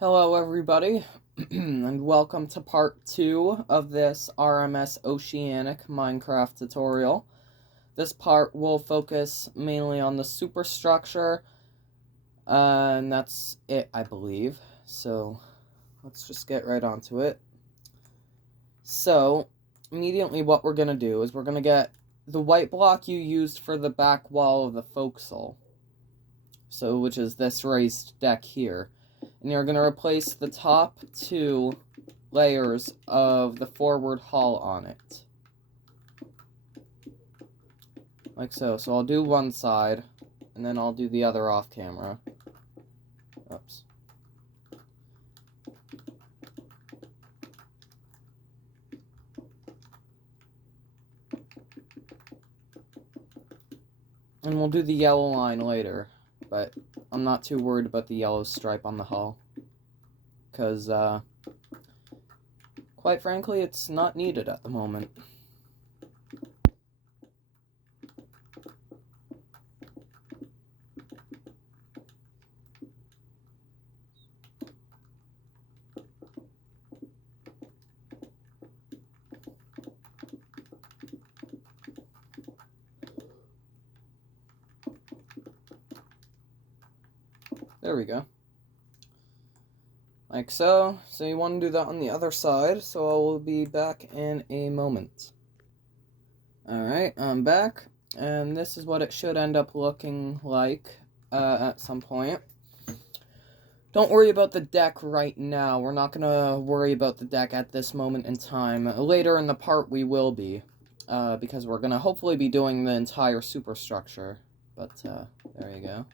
Hello everybody, and welcome to part 2 of this RMS Oceanic Minecraft tutorial. This part will focus mainly on the superstructure, and that's it, I believe. So, let's just get right onto it. So, immediately what we're going to do is we're going to get the white block you used for the back wall of the forecastle, so which is this raised deck here. And you're going to replace the top 2 layers of the forward hull on it. Like so. So I'll do one side, and then I'll do the other off camera. Oops. And we'll do the yellow line later, but I'm not too worried about the yellow stripe on the hull. Because, quite frankly, it's not needed at the moment. There we go. Like so. So you want to do that on the other side, so I will be back in a moment. Alright, I'm back, and this is what it should end up looking like at some point. Don't worry about the deck right now. We're not going to worry about the deck at this moment in time. Later in the part we will be, because we're going to hopefully be doing the entire superstructure. But, there you go.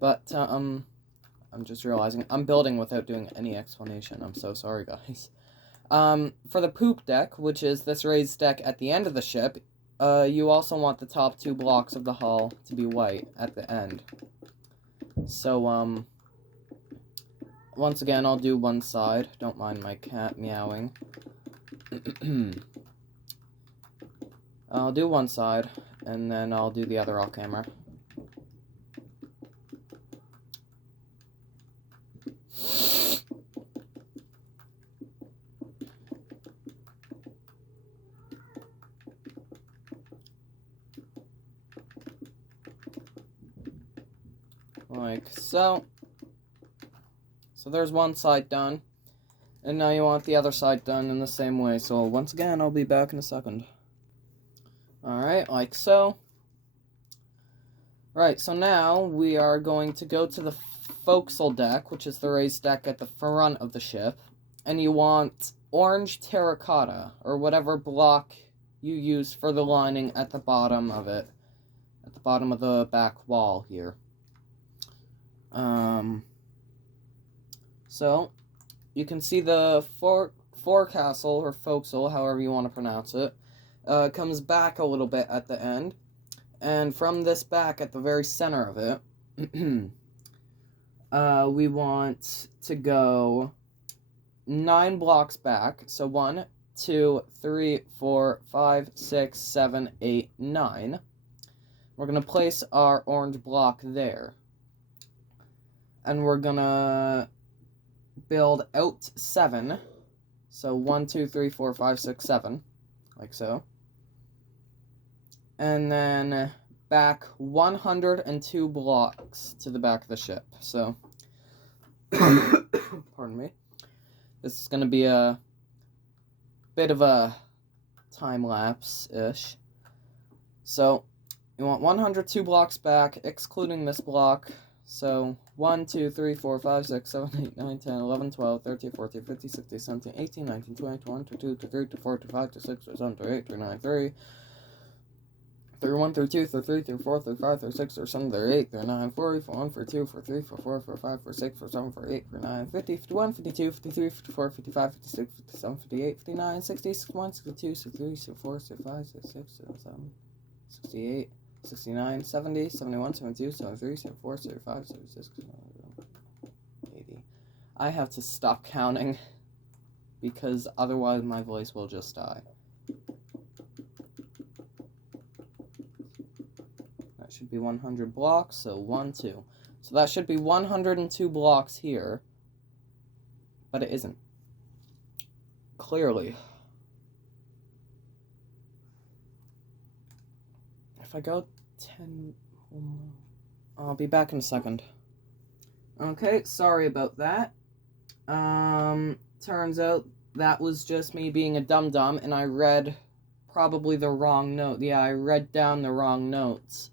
But, I'm just realizing I'm building without doing any explanation. I'm so sorry, guys. For the poop deck, which is this raised deck at the end of the ship, you also want the top 2 blocks of the hull to be white at the end. So, once again, I'll do one side. Don't mind my cat meowing. I'll do one side, and then I'll do the other off camera. Like so. So there's one side done. And now you want the other side done in the same way. So once again, I'll be back in a second. Alright, like so. Right, so now we are going to go to the forecastle deck, which is the raised deck at the front of the ship. And you want orange terracotta, or whatever block you use for the lining at the bottom of it. At the bottom of the back wall here. So, you can see the forecastle, or forecastle, however you want to pronounce it, comes back a little bit at the end. And from this back, at the very center of it, we want to go 9 blocks back. So 1, 2, 3, 4, 5, 6, 7, 8, 9. We're going to place our orange block there. And we're going to build out 7. So 1, 2, 3, 4, 5, 6, 7. Like so. And then back 102 blocks to the back of the ship. So, pardon me. This is going to be a bit of a time lapse-ish. So, you want 102 blocks back, excluding this block. So, 1, 2, 3, 4, 5, 6, 7, 8, 9, 10, 11, 12, 13, 14, 15, 16, 17, 18, 19, 20, 21, 22, 23, 24, 25, 26, 27, 28, 29, 30, 31, 32, 33, 34, 35, 36, 37, 38, 39, 40, 41, 42, 43, 44, 45, 46, 47, 48, 49, 50, 51, 52, 53, 54, 55, 56, 57, 58, 59, 60, 61, 62, 63, 64, 65, 66, 67, 68, 69, 70, 71, 72, 73, 74, 75, 76, 80. I have to stop counting because otherwise my voice will just die. That should be 100 blocks, so 1, 2. So that should be 102 blocks here. but it isn't. Clearly. If I go 10... I'll be back in a second. Okay, sorry about that. Turns out that was just me being a dum-dum, and I read probably the wrong note. Yeah, I read down the wrong notes.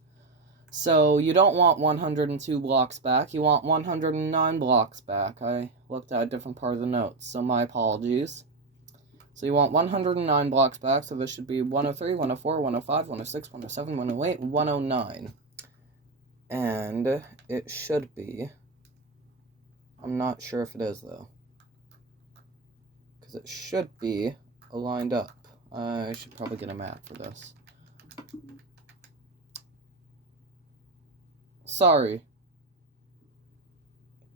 So, you don't want 102 blocks back, you want 109 blocks back. I looked at a different part of the notes, so my apologies. So you want 109 blocks back, so this should be 103, 104, 105, 106, 107, 108, 109. And it should be... I'm not sure if it is, though. Because it should be aligned up. I should probably get a map for this. Sorry.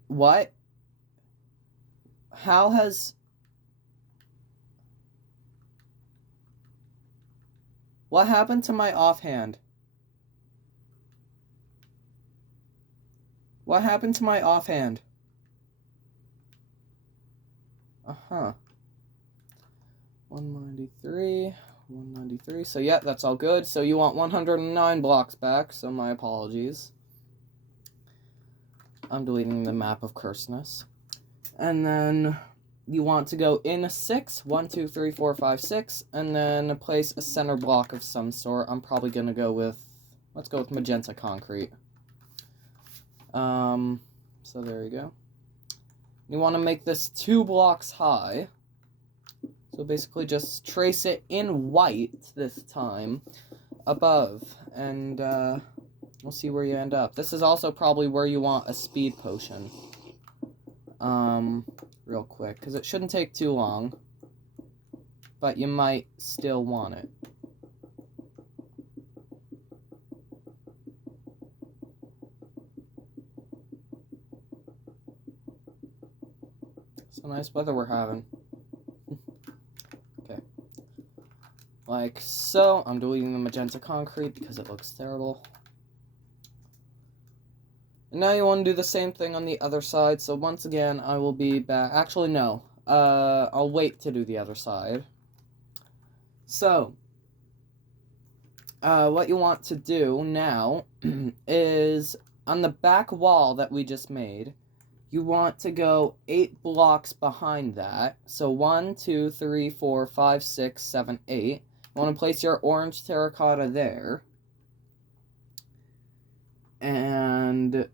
What? How has... What happened to my offhand? What happened to my offhand? Uh-huh. 193, 193. So, yeah, that's all good. So, you want 109 blocks back, so my apologies. I'm deleting the map of curseness. And then you want to go in 6, 1, 2, 3, 4, 5, 6, and then place a center block of some sort. I'm probably going to go with, let's go with magenta concrete. So there you go. You want to make this 2 blocks high. So basically just trace it in white this time above, and we'll see where you end up. This is also probably where you want a speed potion. Real quick, because it shouldn't take too long, but you might still want it. So nice weather we're having. Okay. Like so. I'm deleting the magenta concrete because it looks terrible. And now you want to do the same thing on the other side, so once again, I will be back. Actually, no. I'll wait to do the other side. So, what you want to do now is, on the back wall that we just made, you want to go 8 blocks behind that. So, 1, 2, 3, 4, 5, 6, 7, 8. You want to place your orange terracotta there. And...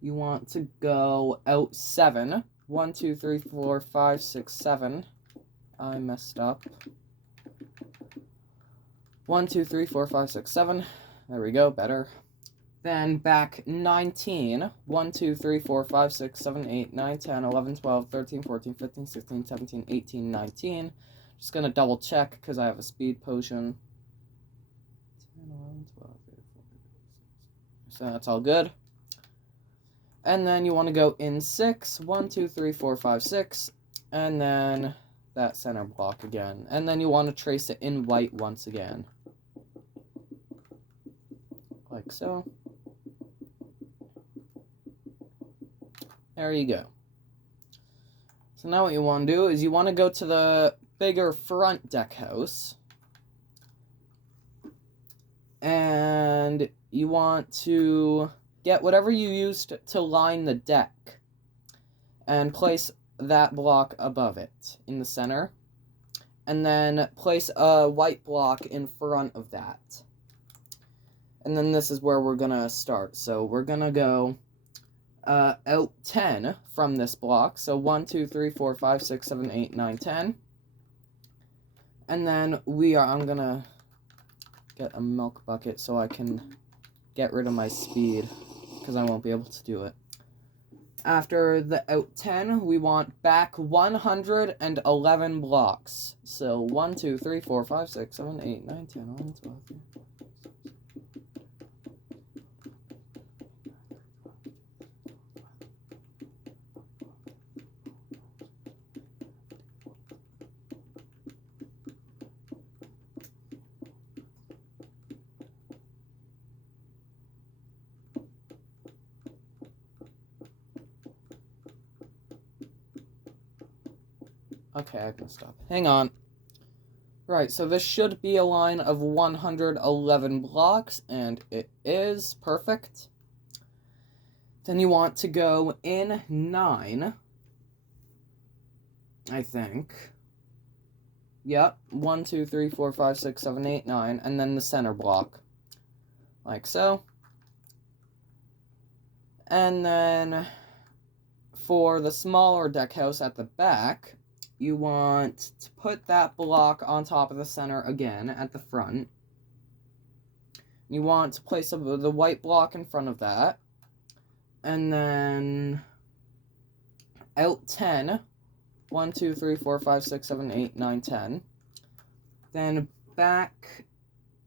you want to go out 7. 1, 2, 3, 4, 5, 6, 7. I messed up. 1, 2, 3, 4, 5, 6, 7. There we go, better. Then back 19. 1, 2, 3, 4, 5, 6, 7, 8, 9, 10, 11, 12, 13, 14, 15, 16, 17, 18, 19. Just gonna double check because I have a speed potion. 10, 11, 12, 13, 14. So that's all good. And then you want to go in 6. 1, 2, 3, 4, 5, 6. And then that center block again. And then you want to trace it in white once again. Like so. There you go. So now what you want to do is you want to go to the bigger front deck house. And you want to get whatever you used to line the deck and place that block above it in the center. And then place a white block in front of that. And then this is where we're going to start. So we're going to go out 10 from this block. So 1, 2, 3, 4, 5, 6, 7, 8, 9, 10. And then I'm going to get a milk bucket so I can get rid of my speed, because I won't be able to do it. After the out 10, we want back 111 blocks. So 1, 2, 3, 4, 5, 6, 7, 8, 9, 10, 11, 12, 13. Okay, I can stop. Hang on. Right, so this should be a line of 111 blocks, and it is perfect. Then you want to go in 9, I think. Yep, 1, 2, 3, 4, 5, 6, 7, 8, 9, and then the center block. Like so. And then for the smaller deck house at the back, you want to put that block on top of the center again at the front. You want to place the white block in front of that. And then out 10. 1, 2, 3, 4, 5, 6, 7, 8, 9, 10. Then back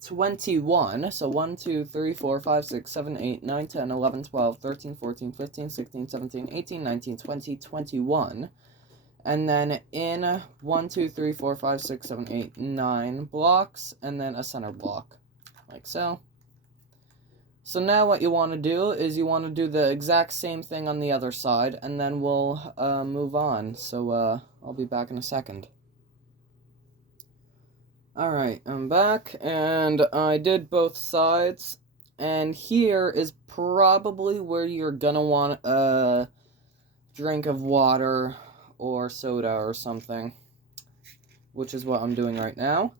21. So 1, 2, 3, 4, 5, 6, 7, 8, 9, 10, 11, 12, 13, 14, 15, 16, 17, 18, 19, 20, 21. And then in 1, 2, 3, 4, 5, 6, 7, 8, 9 blocks, and then a center block. Like so. So now what you want to do is you want to do the exact same thing on the other side, and then we'll move on. So I'll be back in a second. Alright, I'm back, and I did both sides, and here is probably where you're gonna want a drink of water or soda or something, which is what I'm doing right now.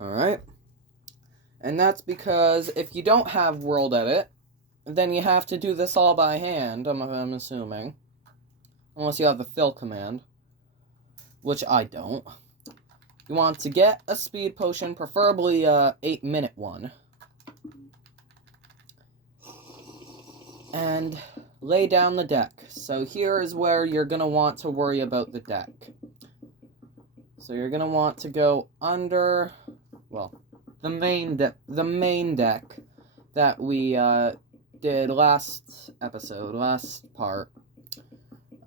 Alright, and that's because if you don't have World Edit, then you have to do this all by hand, I'm assuming. Unless you have the fill command, which I don't. You want to get a speed potion, preferably a 8-minute one. And lay down the deck. So here is where you're going to want to worry about the deck. So you're going to want to go under, well, the main deck that we did last episode, last part,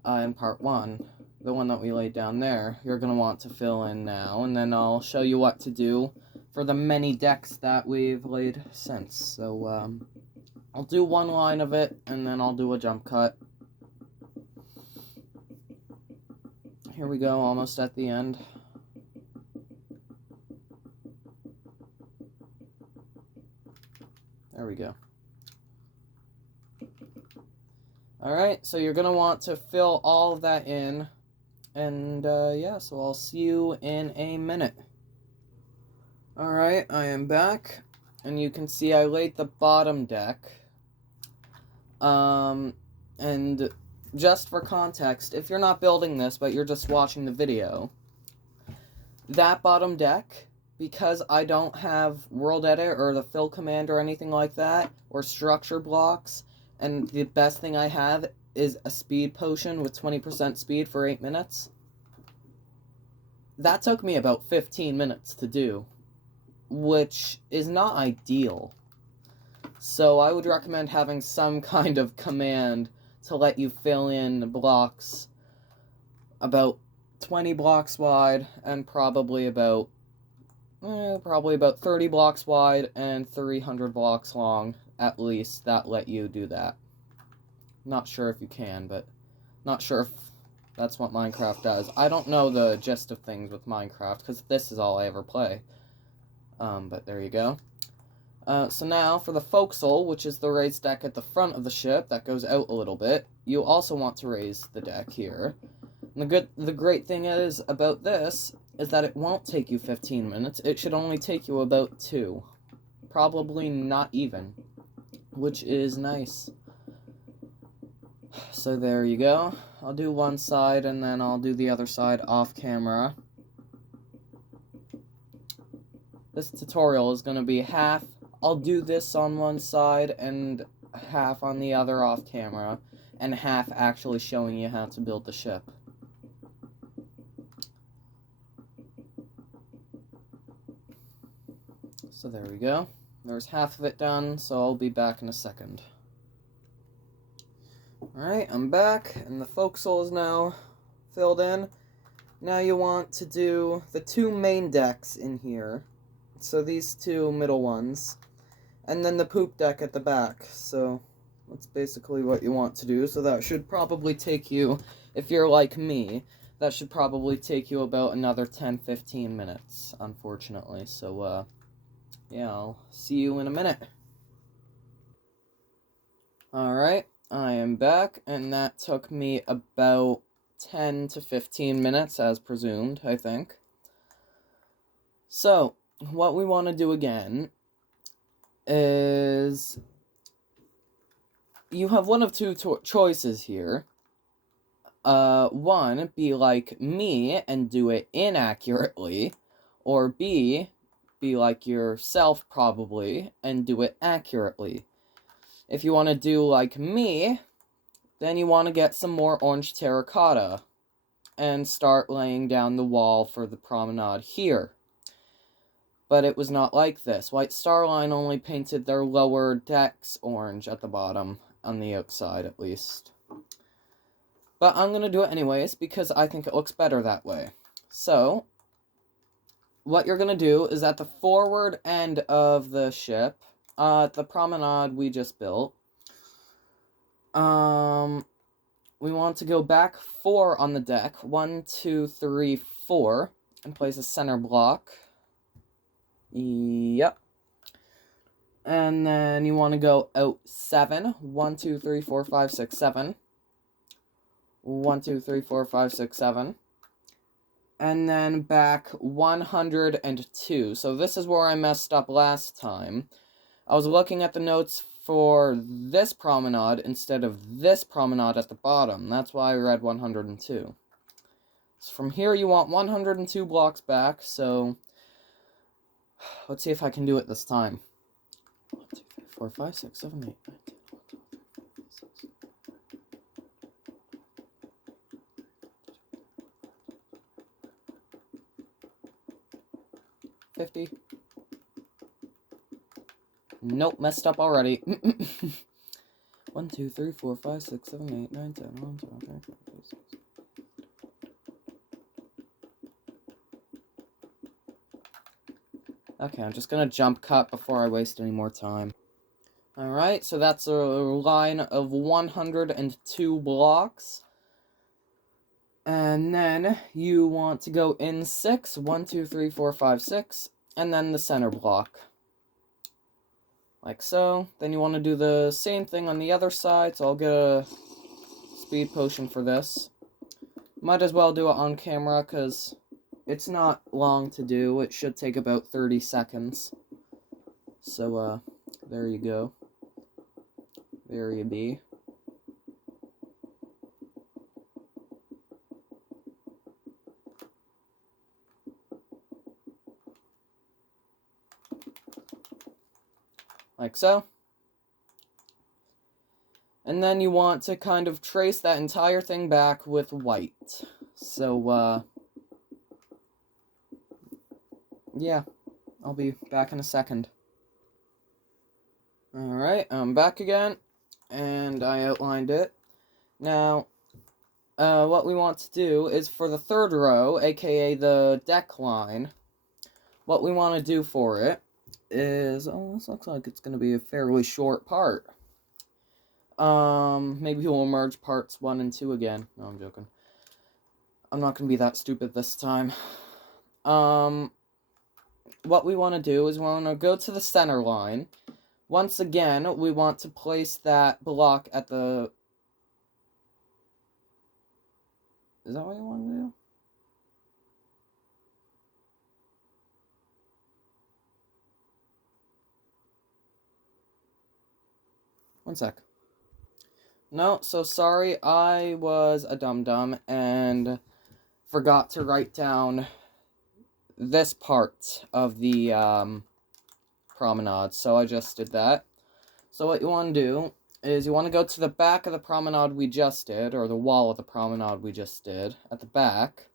in part 1, the one that we laid down there, you're going to want to fill in now, and then I'll show you what to do for the many decks that we've laid since. So, I'll do one line of it, and then I'll do a jump cut. Here we go, almost at the end. There we go. Alright, so you're going to want to fill all of that in, and yeah, so I'll see you in a minute. Alright, I am back, and you can see I laid the bottom deck. And just for context, if you're not building this, but you're just watching the video, that bottom deck, because I don't have World Edit or the fill command or anything like that, or structure blocks, and the best thing I have is a speed potion with 20% speed for 8 minutes, that took me about 15 minutes to do, which is not ideal. So I would recommend having some kind of command to let you fill in blocks about 20 blocks wide and probably about 30 blocks wide and 300 blocks long, at least, that let you do that. Not sure if you can, but not sure if that's what Minecraft does. I don't know the gist of things with Minecraft, because this is all I ever play. But there you go. So now, for the forecastle, which is the raised deck at the front of the ship that goes out a little bit, you also want to raise the deck here. And the great thing is about this is that it won't take you 15 minutes. It should only take you about 2. Probably not even, which is nice. So there you go. I'll do one side and then I'll do the other side off camera. This tutorial is going to be half. I'll do this on one side and half on the other off camera, and half actually showing you how to build the ship. So there we go. There's half of it done, so I'll be back in a second. Alright, I'm back, and the forecastle is now filled in. Now you want to do the 2 main decks in here. So these 2 middle ones. And then the poop deck at the back. So, That's basically what you want to do. So that should probably take you, if you're like me, that should probably take you about another 10-15 minutes, unfortunately. So, yeah, I'll see you in a minute. Alright, I am back, and that took me about 10 to 15 minutes, as presumed, I think. So, what we want to do again is you have one of two choices here. One, be like me and do it inaccurately, or B, be like yourself probably and do it accurately. If you want to do like me, then you want to get some more orange terracotta and start laying down the wall for the promenade here. But it was not like this. White Star Line only painted their lower decks orange at the bottom, on the outside at least. But I'm going to do it anyways, because I think it looks better that way. So, what you're going to do is at the forward end of the ship, the promenade we just built, we want to go back 4 on the deck. 1, 2, 3, 4. And place a center block. Yep. And then you want to go out 7. 1, 2, 3, 4, 5, 6, 7. 1, 2, 3, 4, 5, 6, 7. And then back 102. So this is where I messed up last time. I was looking at the notes for this promenade instead of this promenade at the bottom. That's why I read 102. So from here you want 102 blocks back, so let's see if I can do it this time. 1, 2, 3, 4, 5, 6, 7, 8, 9, 10, 11, 12, 13, 14, 15, 50. Nope, messed up already. 1, 2, 3, 4, 5, 6, 7, 8, 9, 10, 11, 12, 13, 14, 15. Okay, I'm just gonna jump cut before I waste any more time. Alright, so that's a line of 102 blocks. And then you want to go in 6, 1, 2, 3, 4, 5, 6, and then the center block. Like so. Then you want to do the same thing on the other side, so I'll get a speed potion for this. Might as well do it on camera, because it's not long to do. It should take about 30 seconds. So, there you go. There you be. Like so. And then you want to kind of trace that entire thing back with white. So, yeah, I'll be back in a second. Alright, I'm back again, and I outlined it. Now, what we want to do is for the third row, aka the deck line, what we want to do for it is, this looks like it's going to be a fairly short part. Maybe we'll merge parts 1 and 2 again. No, I'm joking. I'm not going to be that stupid this time. What we want to do is we want to go to the center line. Once again, we want to place that block at the... Is that what you want to do? One sec. No, so sorry, I was a dum-dum and forgot to write down this part of the promenade, so I just did that. So what you want to do is you want to go to the back of the promenade we just did, or the wall of the promenade we just did, at the back.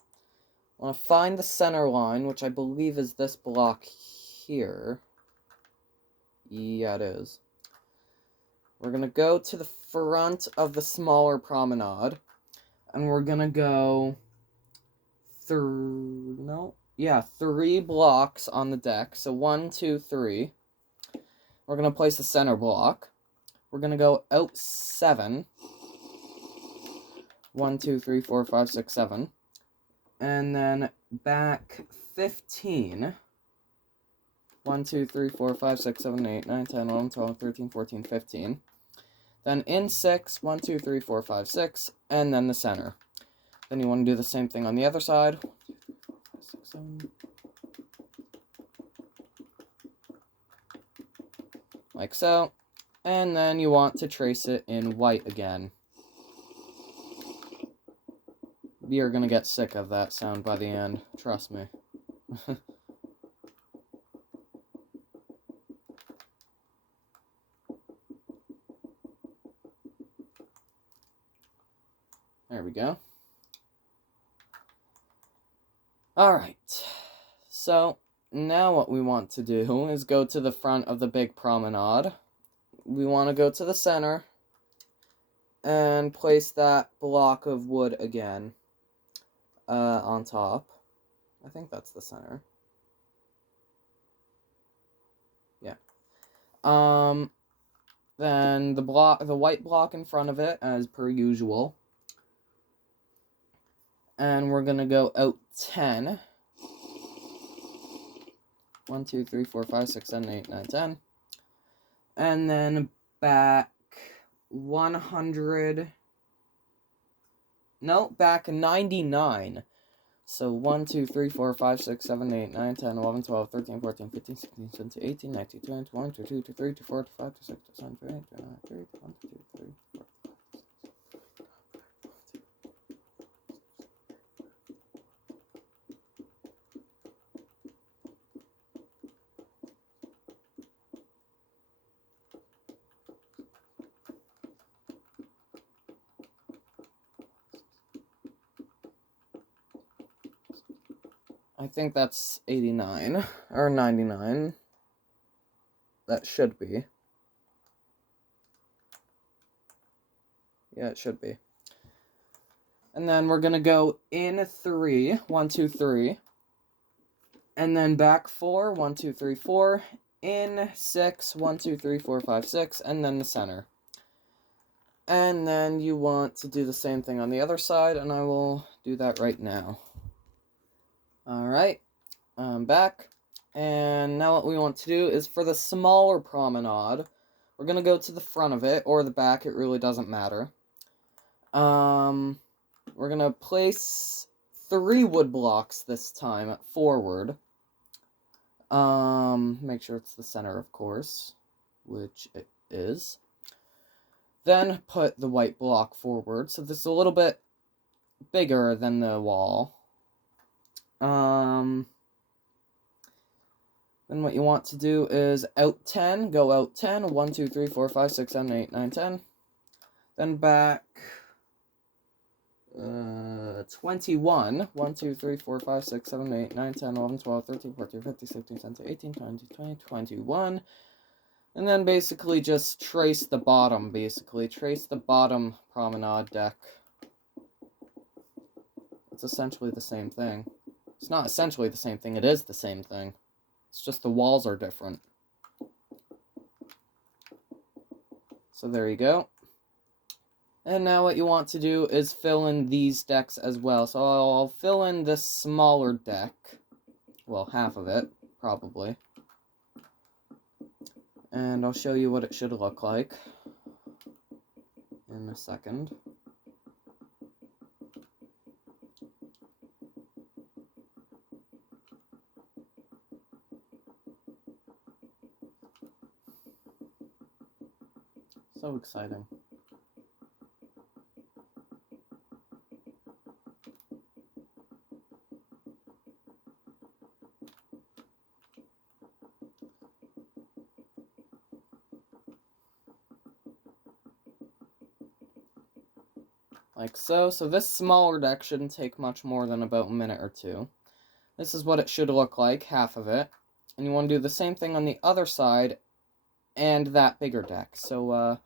I want to find the center line, which I believe is this block here. Yeah, it is. We're going to go to the front of the smaller promenade, and we're going to go 3 blocks on the deck. So 1, 2, 3. We're going to place the center block. we're going to go out 7. 1, 2, 3, 4, 5, 6, 7. And then back 15. 1, 2, 3, 4, 5, 6, 7, 8, 9, 10, 11, 12, 13, 14, 15. Then in 6, 1, 2, 3, 4, 5, 6, and then the center. Then you want to do the same thing on the other side. 1, 2, 3, 4, 5, 6, 7. Like so. And then you want to trace it in white again. You're going to get sick of that sound by the end. Trust me. There we go. Alright. So, now what we want to do is go to the front of the big promenade. We want to go to the center and place that block of wood again on top. I think that's the center. Yeah. Then the white block in front of it, as per usual. And we're gonna go out 10. 1, 2, 3, 4, 5, 6, 7, 8, 9, 10. And then back 100. No, back 99. So 1, 2, 3, 4, 5, 6, 7, 8, 9, 10, 11, 12, 13, 14, 15, 16, 17, 18, 19, 20, 21, 22, 23, 24, 25, 26, 27, 28, 29, 30, 31, 32, 33, 34. I think that's 89, or 99. That should be. Yeah, it should be. And then we're gonna go in 3, 1, 2, 3. And then back 4, 1, 2, 3, 4. In 6, 1, 2, 3, 4, 5, 6. And then the center. And then you want to do the same thing on the other side, and I will do that right now. Alright, I'm back, and now what we want to do is for the smaller promenade, we're going to go to the front of it, or the back, it really doesn't matter. We're going to place 3 wood blocks this time forward. Make sure it's the center, of course, which it is. Then put the white block forward, so this is a little bit bigger than the wall. Then what you want to do is out 10, go out 10, 1, 2, 3, 4, 5, 6, 7, 8, 9, 10. Then back 21, 1, 2, 3, 4, 5, 6, 7, 8, 9, 10, 11, 12, 13, 14, 15, 16, 17, 18, 20, 20, 21. And then basically just trace the bottom, Trace the bottom promenade deck. It's essentially the same thing. It's not essentially the same thing, it is the same thing. It's just the walls are different. So there you go. And now what you want to do is fill in these decks as well. So I'll fill in this smaller deck. Well, half of it, probably. And I'll show you what it should look like in a second. So exciting. Like so. So this smaller deck shouldn't take much more than about a minute or two. This is what it should look like, half of it. And you want to do the same thing on the other side and that bigger deck. So,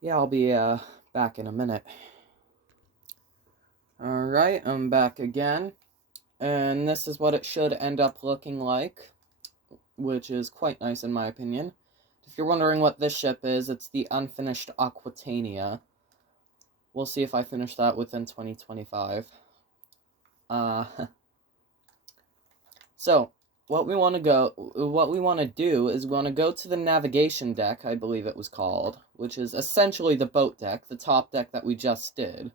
yeah, I'll be back in a minute. Alright, I'm back again. And this is what it should end up looking like, which is quite nice in my opinion. If you're wondering what this ship is, it's the unfinished Aquitania. We'll see if I finish that within 2025. So, what we want to do is we want to go to the navigation deck, I believe it was called, which is essentially the boat deck, the top deck that we just did.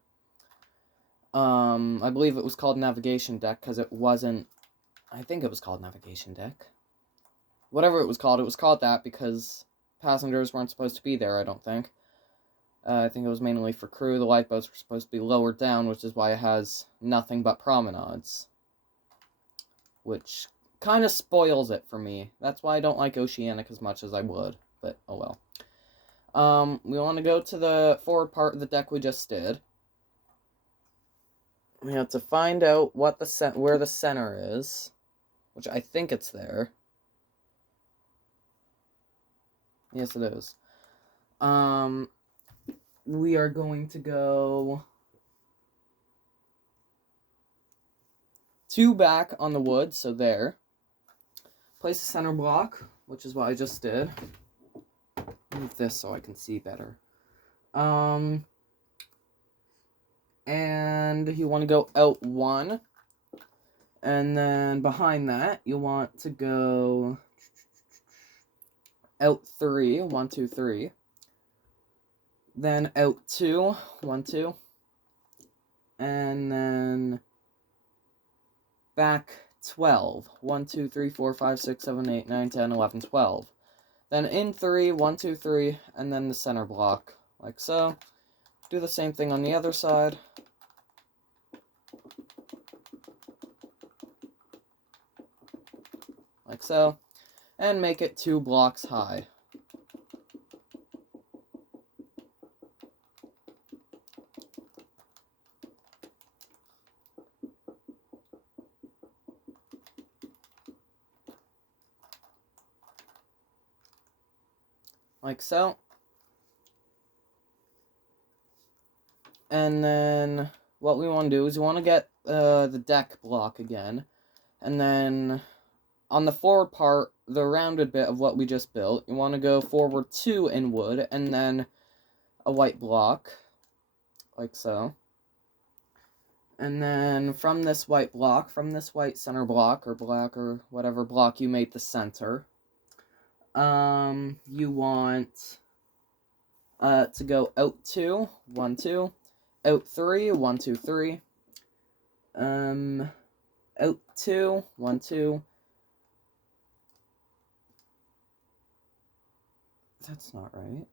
I believe it was called navigation deck because it wasn't, I think it was called navigation deck. Whatever it was called that because passengers weren't supposed to be there, I don't think. I think it was mainly for crew. The lifeboats were supposed to be lower down, which is why it has nothing but promenades. Which kind of spoils it for me. That's why I don't like Oceanic as much as I would, but oh well. We want to go to the forward part of the deck we just did. We have to find out what where the center is, which I think it's there. Yes, it is. We are going to go 2 back on the wood, so there. Place a center block, which is what I just did. Move this so I can see better. And you want to go out 1. And then behind that, you want to go out 3, 1, 2, 3. Then out 2, 1, 2. And then back 12. 1, 2, 3, 4, 5, 6, 7, 8, 9, 10, 11, 12. Then in 3, 1, 2, 3, and then the center block, like so. Do the same thing on the other side. Like so. And make it 2 blocks high. Like so. And then what we want to do is we want to get the deck block again. And then on the forward part, the rounded bit of what we just built, you want to go forward 2 in wood and then a white block. Like so. And then from this white block, from this white center block or black or whatever block you made the center, you want to go out 2, 1, 2, out 3, 1, 2, 3, out 2, 1, 2. That's not right.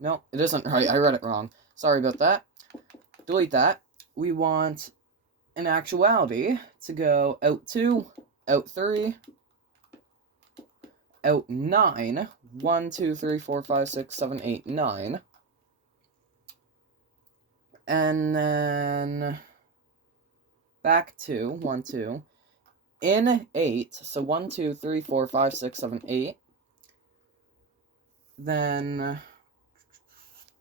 No, it isn't right. I read it wrong. Sorry about that. Delete that. We want, in actuality, to go out 2, out 3, out 9, 1, 2, 3, 4, 5, 6, 7, 8, 9. And then back 2, 1, 2. In 8, so 1, 2, 3, 4, 5, 6, 7, 8. Then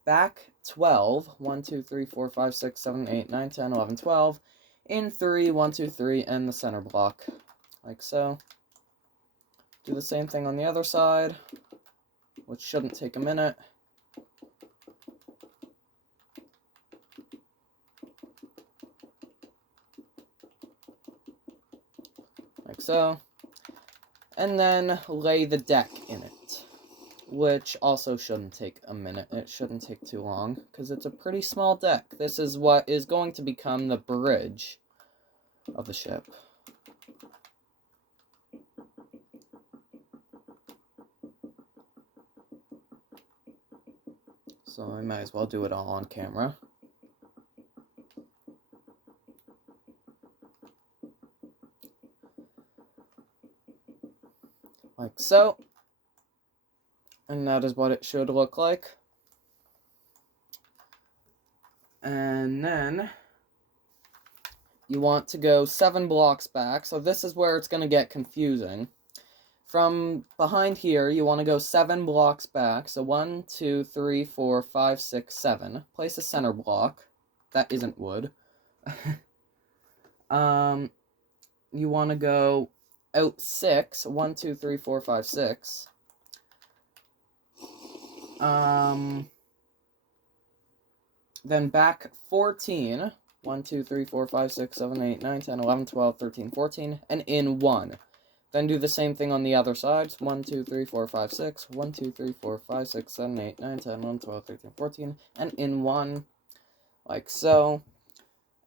back 12, 1, 2, 3, 4, 5, 6, 7, 8, 9, 10, 11, 12. In 3, 1, 2, 3, and the center block, like so. Do the same thing on the other side, which shouldn't take a minute. Like so. And then lay the deck in it, which also shouldn't take a minute. It shouldn't take too long, because it's a pretty small deck. This is what is going to become the bridge of the ship. So I might as well do it all on camera. Like so. And that is what it should look like. And then you want to go 7 blocks back. So this is where it's going to get confusing. From behind here, you want to go 7 blocks back. So 1, 2, 3, 4, 5, 6, 7. Place a center block. That isn't wood. You want to go out 6. 1, 2, 3, 4, 5, 6. Then back 14. 1, 2, 3, 4, 5, 6, 7, 8, 9, 10, 11, 12, 13, 14. And in 1. Then do the same thing on the other sides. 1, 2, 3, 4, 5, 6. 1, 2, 3, 4, 5, 6, 7, 8, 9, 10, 11, 12, 13, 14. And in 1. Like so.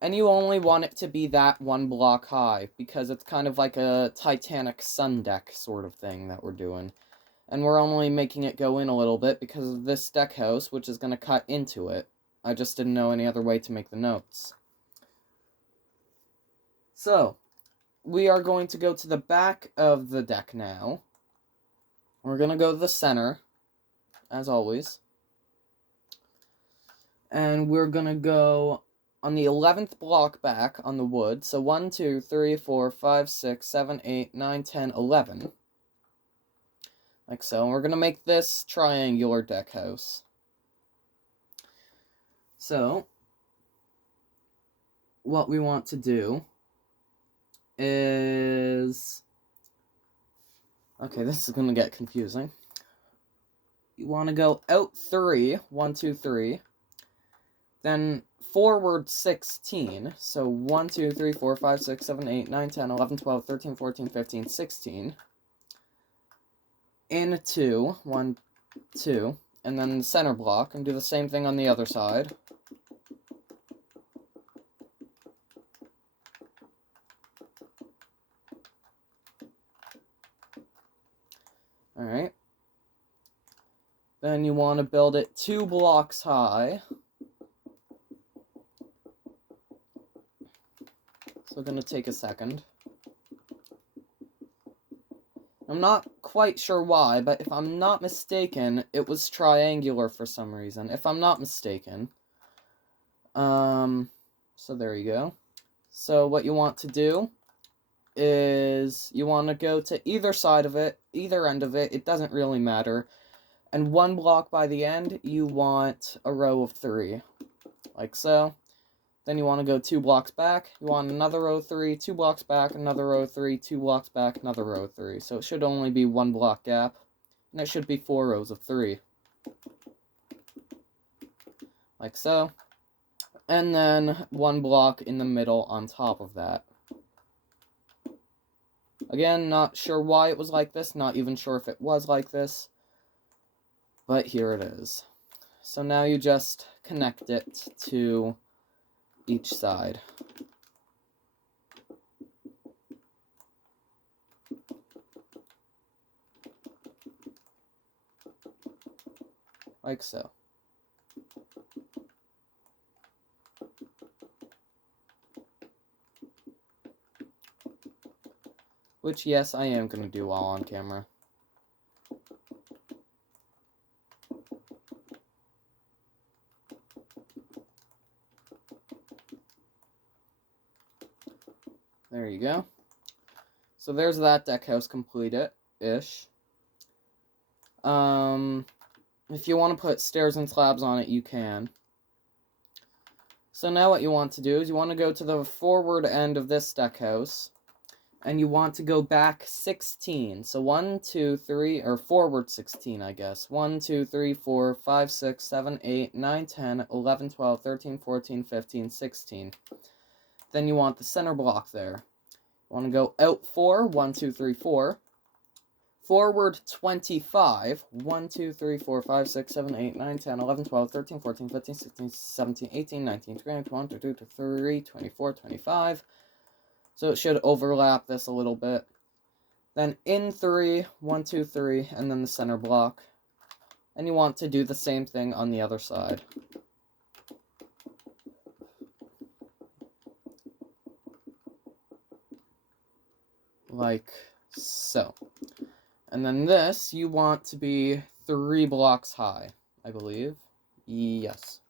And you only want it to be that 1 block high, because it's kind of like a Titanic sun deck sort of thing that we're doing. And we're only making it go in a little bit because of this deck house, which is going to cut into it. I just didn't know any other way to make the notes. So, we are going to go to the back of the deck now. We're going to go to the center, as always. And we're going to go on the 11th block back on the wood. So 1, 2, 3, 4, 5, 6, 7, 8, 9, 10, 11. Like so. And we're going to make this triangular deck house. So, what we want to do is... Okay, this is going to get confusing. You want to go out 3, 1, 2, 3. Then forward 16, so 1, 2, 3, 4, 5, 6, 7, 8, 9, 10, 11, 12, 13, 14, 15, 16. In 2, 1, 2, and then the center block, and do the same thing on the other side. Alright. Then you want to build it 2 blocks high. So going to take a second. I'm not quite sure why, but if I'm not mistaken, it was triangular for some reason. If I'm not mistaken. So there you go. So what you want to do is you want to go to either side of it, either end of it, it doesn't really matter. And 1 block by the end, you want a row of 3. Like so. Then you want to go 2 blocks back, you want another row of 3, 2 blocks back, another row of 3, 2 blocks back, another row of 3. So it should only be 1 block gap, and it should be 4 rows of 3. Like so. And then 1 block in the middle on top of that. Again, not sure why it was like this, not even sure if it was like this, but here it is. So now you just connect it to each side. Like so. Which, yes, I am going to do while on camera. There you go. So there's that deck house completed-ish. If you want to put stairs and slabs on it, you can. So now what you want to do is you want to go to the forward end of this deck house, and you want to go back 16. So 1, 2, 3, or forward 16, I guess. 1, 2, 3, 4, 5, 6, 7, 8, 9, 10, 11, 12, 13, 14, 15, 16. Then you want the center block there. You want to go out 4, 1, 2, 3, 4. Forward 25, 1, 2, 3, 4, 5, 6, 7, 8, 9, 10, 11, 12, 13, 14, 15, 16, 17, 18, 19, 20, 21, 22, 23, 24, 25. So it should overlap this a little bit. Then in 3, 1, 2, 3, and then the center block. And you want to do the same thing on the other side. Like so. And then this, you want to be 3 blocks high, I believe. Yes.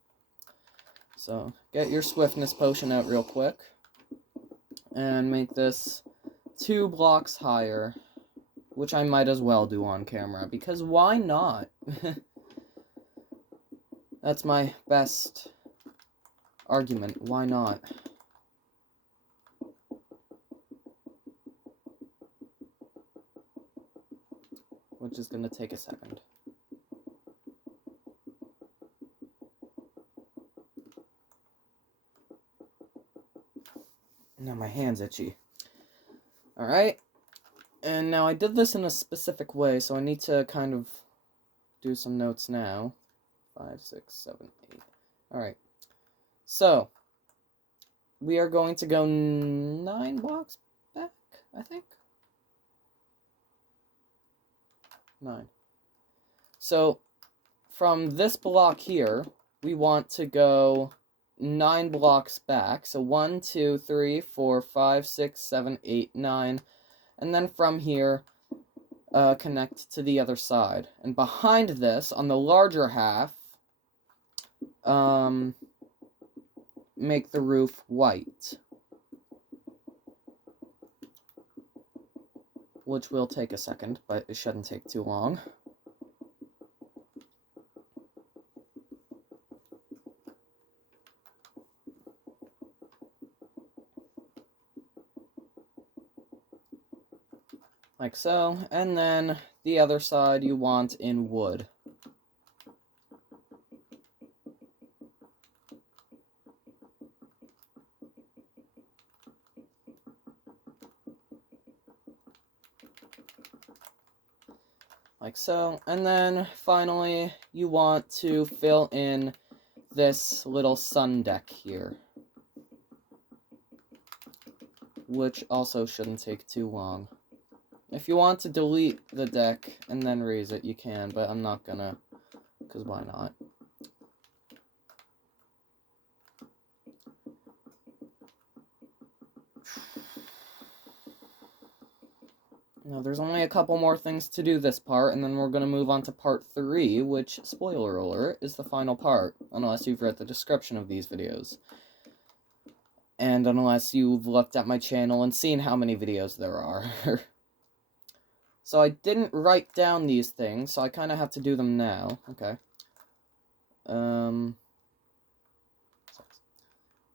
So, get your swiftness potion out real quick. And make this 2 blocks higher. Which I might as well do on camera, because why not? That's my best argument. Why not? which is going to take a second. Now my hand's itchy. Alright, and now I did this in a specific way, so I need to kind of do some notes now. 5, 6, 7, 8. Alright, so we are going to go 9 blocks back, I think? 9. So, from this block here, we want to go 9 blocks back. So 1, 2, 3, 4, 5, 6, 7, 8, 9. And then from here, connect to the other side. And behind this, on the larger half, make the roof white. Which will take a second, but it shouldn't take too long. Like so, and then the other side you want in wood. Like so, and then finally you want to fill in this little sun deck here, which also shouldn't take too long. If you want to delete the deck and then raise it, you can, but I'm not gonna, because why not? Now, there's only a couple more things to do this part, and then we're going to move on to part 3, which, spoiler alert, is the final part, unless you've read the description of these videos. And unless you've looked at my channel and seen how many videos there are. So I didn't write down these things, so I kind of have to do them now. Okay.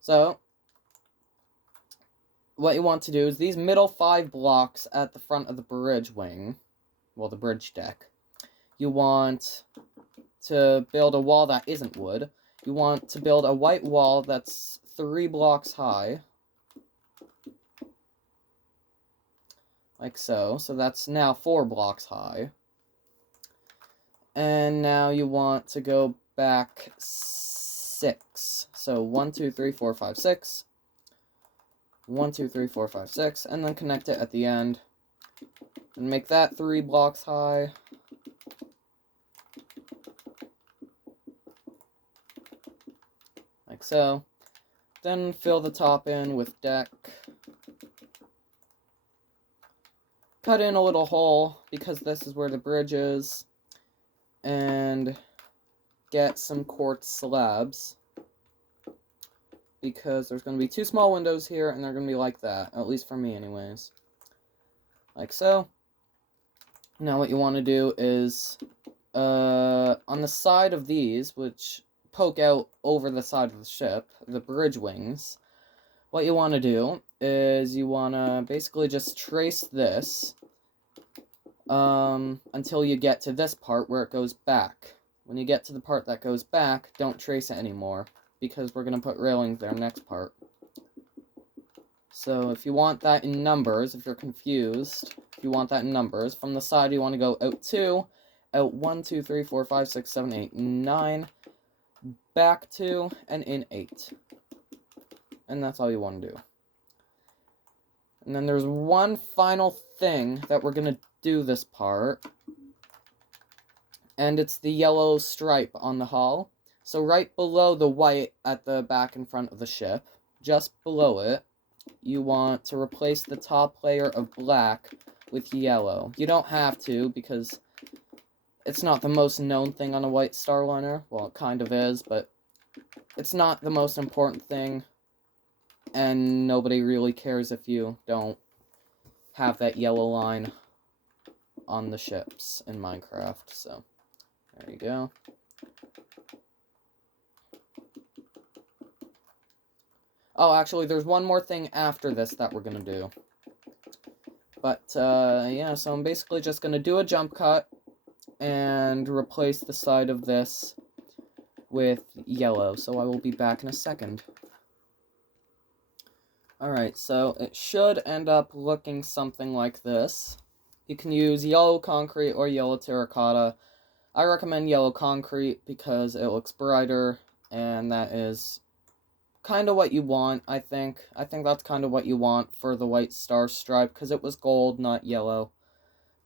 So, what you want to do is these middle 5 blocks at the front of the bridge wing, well, the bridge deck, you want to build a wall that isn't wood. You want to build a white wall that's 3 blocks high. Like so. So that's now 4 blocks high. And now you want to go back 6. So 1, 2, 3, 4, 5, 6. 1, 2, 3, 4, 5, 6. And then connect it at the end. And make that 3 blocks high. Like so. Then fill the top in with deck. Cut in a little hole, because this is where the bridge is. And get some quartz slabs. Because there's going to be 2 small windows here, and they're going to be like that. At least for me, anyways. Like so. Now what you want to do is, on the side of these, which poke out over the side of the ship, the bridge wings, what you want to do is you want to basically just trace this until you get to this part where it goes back. When you get to the part that goes back, don't trace it anymore, because we're going to put railings there next part. So if you want that in numbers, if you're confused, if you want that in numbers, from the side you want to go out 2, out 1, 2, 3, 4, 5, 6, 7, 8, 9, back 2, and in 8. And that's all you want to do. And then there's one final thing that we're going to do this part. And it's the yellow stripe on the hull. So right below the white at the back and front of the ship, just below it, you want to replace the top layer of black with yellow. You don't have to, because it's not the most known thing on a white Starliner. Well, it kind of is, but it's not the most important thing. And nobody really cares if you don't have that yellow line on the ships in Minecraft. So, there you go. Oh, actually, there's one more thing after this that we're going to do. But, yeah, so I'm basically just going to do a jump cut, and replace the side of this with yellow, so I will be back in a second. Alright, so it should end up looking something like this. You can use yellow concrete or yellow terracotta. I recommend yellow concrete because it looks brighter, and that is kind of what you want, I think. I think that's kind of what you want for the white star stripe, because it was gold, not yellow.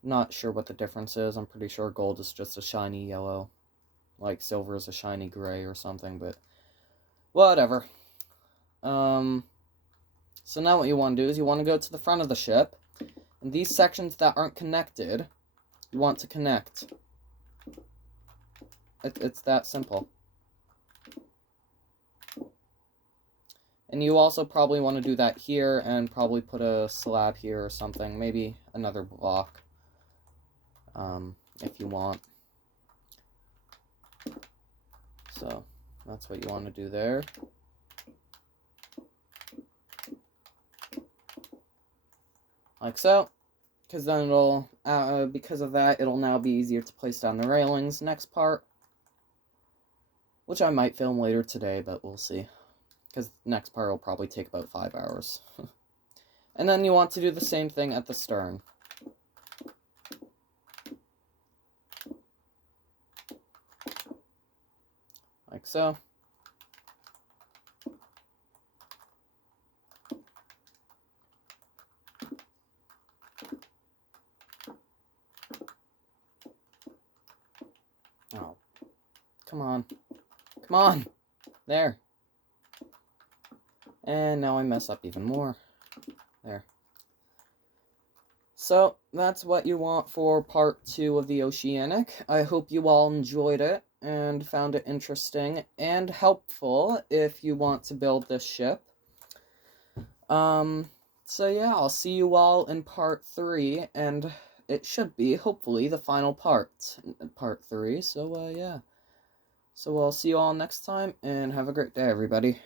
Not sure what the difference is. I'm pretty sure gold is just a shiny yellow. Like silver is a shiny gray or something, but whatever. So now what you want to do is you want to go to the front of the ship, and these sections that aren't connected, you want to connect. It's that simple. And you also probably want to do that here, and probably put a slab here or something, maybe another block, if you want. So, that's what you want to do there. Like so, because then it'll, because of that, it'll now be easier to place down the railings. Next part, which I might film later today, but we'll see, because the next part will probably take about 5 hours. And then you want to do the same thing at the stern. Like so. Oh, come on. Come on! There. And now I mess up even more. There. So, that's what you want for part 2 of the Oceanic. I hope you all enjoyed it and found it interesting and helpful if you want to build this ship. So yeah, I'll see you all in part 3, and it should be, hopefully, the final part 3, so yeah. So I'll see you all next time, and have a great day, everybody.